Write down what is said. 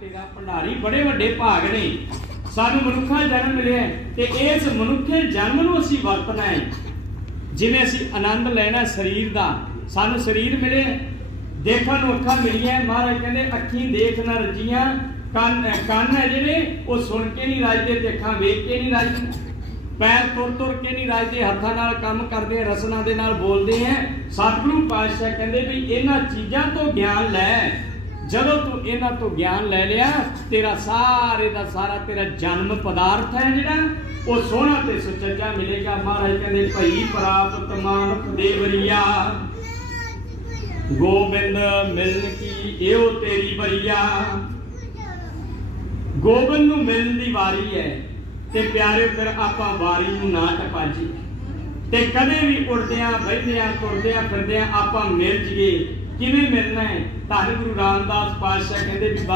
ਤੇਰਾ ਭੰਡਾਰੀ ਬੜੇ ਵੱਡੇ ਭਾਗ ਨੇ। ਸਾਨੂੰ ਮਨੁੱਖਾ ਜਨਮ ਮਿਲਿਆ ਤੇ ਇਸ ਮਨੁੱਖੇ ਜਨਮ ਨੂੰ ਅਸੀਂ ਵਰਤਣਾ ਹੈ। ਜਿਵੇਂ ਅਸੀਂ ਆਨੰਦ ਲੈਣਾ ਸਰੀਰ ਦਾ, ਸਾਨੂੰ ਸਰੀਰ ਮਿਲੇ ਦੇਖਣ ਨੂੰ ਅੱਖਾਂ ਮਿਲੀਆਂ ਮਹਾਰਾਜ ਕਹਿੰਦੇ, ਅੱਖੀਂ ਦੇਖ ਨਾ ਰਜੀਆਂ, ਕੰਨ ਕੰਨ ਹੈ ਜਿਹੜੇ, ਉਹ ਸੁਣ ਕੇ ਨਹੀਂ ਰਾਜਦੇ ਤੇ ਅੱਖਾਂ ਵੇਖ ਕੇ ਨਹੀਂ ਰਾਜਦੀਆਂ ਪੈਰ ਤੁਰ ਤੁਰ ਕੇ ਨਹੀਂ ਰਾਜਦੇ, ਹੱਥਾਂ ਨਾਲ ਕੰਮ ਕਰਦੇ ਆ ਰਸਨਾ ਦੇ ਨਾਲ ਬੋਲਦੇ ਆ ਸਤਿਗੁਰੂ ਪਾਤਸ਼ਾਹ ਕਹਿੰਦੇ ਵੀ ਇਹਨਾਂ ਚੀਜ਼ਾਂ ਤੋਂ ਗਿਆਨ ਲੈ। ਜਦੋਂ ਤੂੰ ਇਹਨਾਂ ਤੋਂ ਗਿਆਨ ਲੈ ਲਿਆ, ਤੇਰਾ ਸਾਰੇ ਦਾ ਸਾਰਾ ਤੇਰਾ ਜਨਮ ਪਦਾਰਥ ਹੈ ਜਿਹੜਾ, ਉਹ ਸੋਹਣਾ ਤੇ ਸੁਚੱਜਾ ਮਿਲੇਗਾ। ਮਹਾਰਾਜ ਕਹਿੰਦੇ, ਭਈ ਪ੍ਰਾਪਤ ਮਾਨੁਖ ਦੇਵਰੀਆ, ਗੋਬਿੰਦ ਮਿਲਨ ਕੀ ਇਹੋ ਤੇਰੀ ਬਰੀਆ ਗੋਬਿੰਦ ਨੂੰ ਮਿਲਣ ਦੀ ਵਾਰੀ ਹੈ ਤੇ ਪਿਆਰੇ ਫਿਰ ਆਪਾਂ ਵਾਰੀ ਨੂੰ ਨਾ ਟਪਾਜੀ ਤੇ ਕਦੇ ਵੀ ਉੜਦਿਆਂ ਬੈਠਦਿਆਂ ਤੁਰਦਿਆਂ ਫਿਰਦਿਆਂ ਆਪਾਂ ਮਿਲ ਜੀਏ। ਕਿਵੇਂ ਮਿਲਣਾ ਹੈ? ਧੰਨ ਗੁਰੂ ਰਾਮਦਾਸ ਪਾਤਸ਼ਾਹ ਕਹਿੰਦੇ ਵੀ ਬਸ